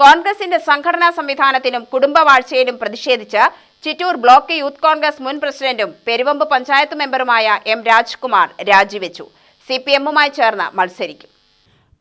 കോൺഗ്രസിന്റെ സംഘടനാ സംവിധാനത്തിലും കുടുംബവാഴ്ചയിലും പ്രതിഷേധിച്ച് ചിറ്റൂർ ബ്ലോക്ക് യൂത്ത് കോൺഗ്രസ് മുൻ പ്രസിഡന്റും പെരുവമ്പ് പഞ്ചായത്ത് മെമ്പറുമായ എം രാജ്കുമാർ രാജിവെച്ചു. സി പി എമ്മുമായി ചേർന്ന് മത്സരിക്കും.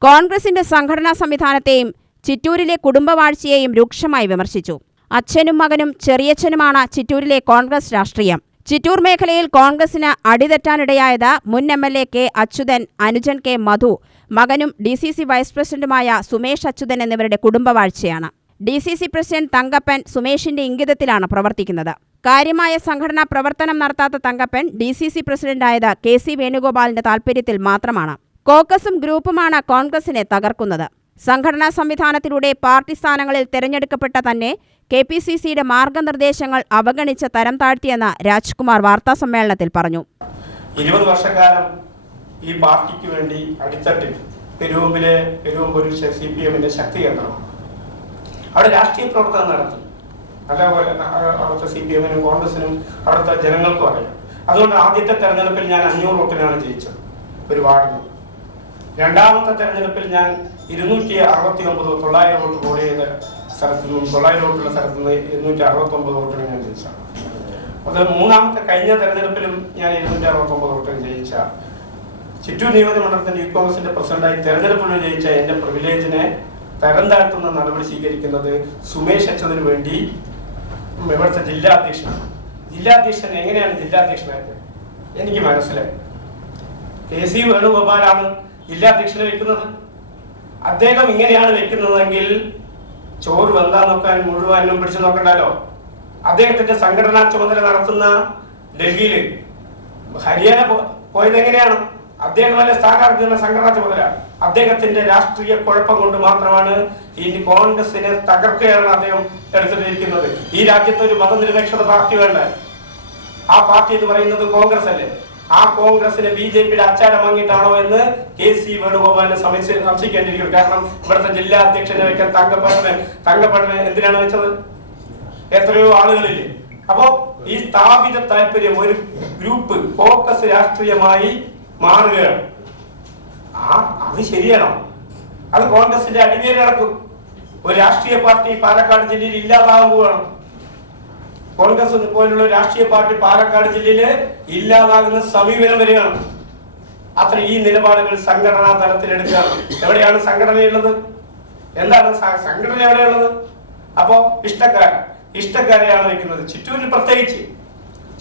കോൺഗ്രസിന്റെ സംഘടനാ സംവിധാനത്തെയും ചിറ്റൂരിലെ കുടുംബവാഴ്ചയെയും രൂക്ഷമായി വിമർശിച്ചു. അച്ഛനും മകനും ചെറിയച്ഛനുമാണ് ചിറ്റൂരിലെ കോൺഗ്രസ് രാഷ്ട്രീയം. ചിറ്റൂർ മേഖലയിൽ കോൺഗ്രസിന് അടിതെറ്റാനിടയായത് മുൻ M L A K Achuthan അനുജൻ കെ മധു മകനും ഡി സി സി വൈസ് പ്രസിഡന്റുമായ സുമേഷ് അച്യുതൻ എന്നിവരുടെ കുടുംബവാഴ്ചയാണ്. D C C president Thankappan സുമേഷിന്റെ ഇംഗിതത്തിലാണ് പ്രവർത്തിക്കുന്നത്. കാര്യമായ സംഘടനാ പ്രവർത്തനം നടത്താത്ത തങ്കപ്പൻ ഡി സി സി പ്രസിഡന്റായത് കെ സി വേണുഗോപാലിന്റെ താൽപര്യത്തിൽ മാത്രമാണ്. കോക്കസും ഗ്രൂപ്പുമാണ് കോൺഗ്രസിനെ തകർക്കുന്നത്. സംഘടനാ സംവിധാനത്തിലൂടെ പാർട്ടി സ്ഥാനങ്ങളിൽ തെരഞ്ഞെടുക്കപ്പെട്ട തന്നെ കെ പി സി സിയുടെ മാർഗനിർദ്ദേശങ്ങൾ അവഗണിച്ച് തരം താഴ്ത്തിയെന്ന് രാജ്കുമാർ വാർത്താസമ്മേളനത്തിൽ പറഞ്ഞു. ഇരുപത് വർഷക്കാലം ഈ പാർട്ടിക്ക് വേണ്ടി അടിത്തട്ടിൽ പെരുവമ്പിലെ പെരുവമ്പ് ഒരു സി പി എമ്മിന്റെ ശക്തി കേന്ദ്രമാണ് അവിടെ രാഷ്ട്രീയ പ്രവർത്തനം നടത്തി. അതേപോലെ അവിടുത്തെ സി പി എമ്മിനും കോൺഗ്രസിനും അവിടുത്തെ ജനങ്ങൾക്കും അറിയാം. അതുകൊണ്ട് ആദ്യത്തെ തെരഞ്ഞെടുപ്പിൽ ഞാൻ അഞ്ഞൂറ് വോട്ടിനാണ് ജയിച്ചത്. ഒരു വാർഡിൽ രണ്ടാമത്തെ തെരഞ്ഞെടുപ്പിൽ ഞാൻ ഇരുന്നൂറ്റി അറുപത്തി ഒമ്പത് തൊള്ളായിരം വോട്ട് വോട്ട് ചെയ്ത സ്ഥലത്ത് നിന്നും തൊള്ളായിരം വോട്ടുള്ള സ്ഥലത്ത് നിന്ന് ഇരുന്നൂറ്റി അറുപത്തി ഒമ്പത് വോട്ടിന് ഞാൻ ജയിച്ച അത് മൂന്നാമത്തെ കഴിഞ്ഞ തെരഞ്ഞെടുപ്പിലും ഞാൻ ഇരുന്നൂറ്റി അറുപത്തി ഒമ്പത് വോട്ടിന് ജയിച്ച. ചിറ്റൂർ നിയോജകമണ്ഡലത്തിന്റെ യൂത്ത് കോൺഗ്രസിന്റെ പ്രസിഡന്റായി തെരഞ്ഞെടുപ്പിൽ ജയിച്ച എന്റെ പ്രിവിലേജിനെ തരം താഴ്ത്തുന്ന നടപടി സ്വീകരിക്കുന്നത് സുമേഷ് അച്ഛന് വേണ്ടി ഇവിടുത്തെ ജില്ലാ അധ്യക്ഷനാണ്. ജില്ലാ അധ്യക്ഷൻ എങ്ങനെയാണ് ജില്ലാ അധ്യക്ഷനായത്? എനിക്ക് മനസ്സിലായി. കെ സി വേണുഗോപാലാണ് ജില്ലാ അധ്യക്ഷനെ വെക്കുന്നത്? അദ്ദേഹം ഇങ്ങനെയാണ് വെക്കുന്നതെങ്കിൽ ചോറ് വെന്താ നോക്കാൻ മുഴുവനും പിടിച്ചു നോക്കണ്ടല്ലോ. അദ്ദേഹത്തിന്റെ സംഘടനാ ചുമതല നടത്തുന്ന ഡൽഹിയിൽ ഹരിയാന പോയത് എങ്ങനെയാണ്? അദ്ദേഹം അദ്ദേഹമല്ല സ്ഥാനാർത്ഥിയുടെ സംഘടനാ ചുമതല. അദ്ദേഹത്തിന്റെ രാഷ്ട്രീയ കുഴപ്പം കൊണ്ട് മാത്രമാണ് ഈ കോൺഗ്രസിനെ തകർക്കുകയാണ് അദ്ദേഹം എടുത്തിട്ടിരിക്കുന്നത്. ഈ രാജ്യത്ത് ഒരു മതനിരപേക്ഷത പാർട്ടി വേണ്ട. ആ പാർട്ടി എന്ന് പറയുന്നത് കോൺഗ്രസ് അല്ലേ? ആ കോൺഗ്രസിന് ബി ജെ പിയുടെ അച്ചാരം വാങ്ങിയിട്ടാണോ എന്ന് കെ സി വേണുഗോപാലിനെ സംശയ സംശയിക്കേണ്ടിയിരിക്കുന്നു. കാരണം ഇവിടുത്തെ ജില്ലാ അധ്യക്ഷനെ വെക്കാൻ തങ്കപ്പടനെ തങ്കപ്പടനെ എന്തിനാണ് വെച്ചത്? എത്രയോ ആളുകളില്ലേ? അപ്പോ ഈ സ്ഥാപിത താല്പര്യം ഒരു ഗ്രൂപ്പ് ഫോക്കസ് രാഷ്ട്രീയമായി മാറുകയാണ്. ആ അത് ശരിയാണോ? അത് കോൺഗ്രസിന്റെ അടിവേര് ഒരു രാഷ്ട്രീയ പാർട്ടി പാലക്കാട് ജില്ലയിൽ ഇല്ലാതാകാൻ പോവുകയാണ് കോൺഗ്രസ് പോലുള്ള രാഷ്ട്രീയ പാർട്ടി പാലക്കാട് ജില്ലയിലെ ഇല്ലാതാകുന്ന സമീപനം വരികയാണ് അത്ര ഈ നിലപാടുകൾ സംഘടനാ തലത്തിലെടുക്കുകയാണ്. എവിടെയാണ് സംഘടനയുള്ളത്? എന്താണ് സംഘടന എവിടെയുള്ളത്? അപ്പോ ഇഷ്ടക്കാർ ഇഷ്ടക്കാരെയാണ് വെക്കുന്നത് ചിറ്റൂരിൽ പ്രത്യേകിച്ച്.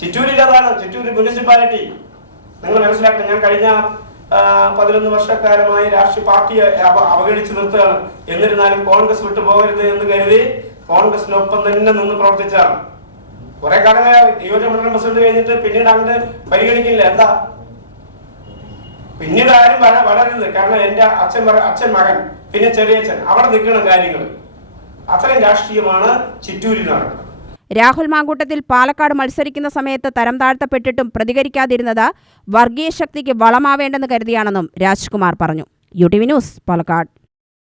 ചിറ്റൂരിൽ അതാണ് ചിറ്റൂർ മുനിസിപ്പാലിറ്റി. നിങ്ങൾ മനസ്സിലാക്കണം ഞാൻ കഴിഞ്ഞ പതിനൊന്ന് വർഷക്കാലമായി രാഷ്ട്രീയ പാർട്ടിയെ അവഗണിച്ച് നിർത്തുകയാണ്. എന്നിരുന്നാലും കോൺഗ്രസ് വിട്ടു പോകരുത് എന്ന് കരുതി കോൺഗ്രസിനൊപ്പം തന്നെ നിന്ന് പ്രവർത്തിച്ചാണ് കുറെ കാലങ്ങൾ നിയോജകമണ്ഡലം പ്രസിഡന്റ് കഴിഞ്ഞിട്ട് പിന്നീട് അങ്ങോട്ട് പരിഗണിക്കില്ല. എന്താ? പിന്നീട് ആരും വള- വളരരുത് കാരണം എന്റെ അച്ഛൻ അച്ഛൻ മകൻ പിന്നെ ചെറിയച്ഛൻ. അവിടെ നിൽക്കണം കാര്യങ്ങൾ അത്രയും രാഷ്ട്രീയമാണ് ചിറ്റൂരിൽ നടക്കുന്നത്. രാഹുൽ മാങ്കൂട്ടത്തിൽ പാലക്കാട് മത്സരിക്കുന്ന സമയത്ത് തരം താഴ്ത്തപ്പെട്ടിട്ടും പ്രതികരിക്കാതിരുന്നത് വർഗീയ ശക്തിക്ക് വളമാവേണ്ടെന്ന് കരുതിയാണെന്നും രാജ്കുമാർ പറഞ്ഞു. U T V news Palakkad.